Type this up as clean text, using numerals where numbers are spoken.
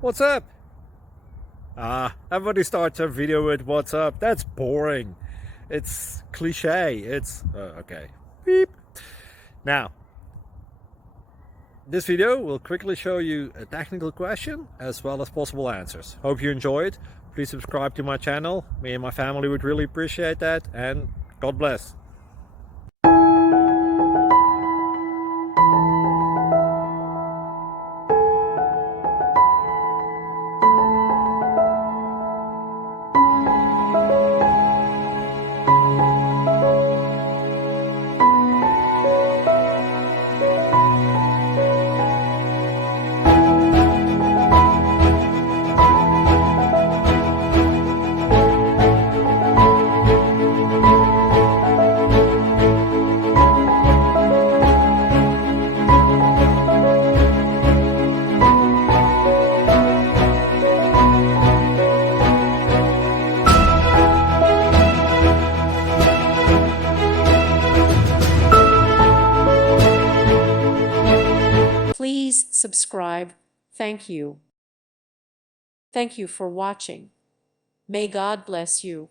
What's up? Everybody starts their video with what's up. That's boring. It's cliche. It's okay. Beep. Now, this video will quickly show you a technical question as well as possible answers. Hope you enjoy it. Please subscribe to my channel. Me and my family would really appreciate that, and God bless. Please subscribe. Thank you. Thank you for watching. May God bless you.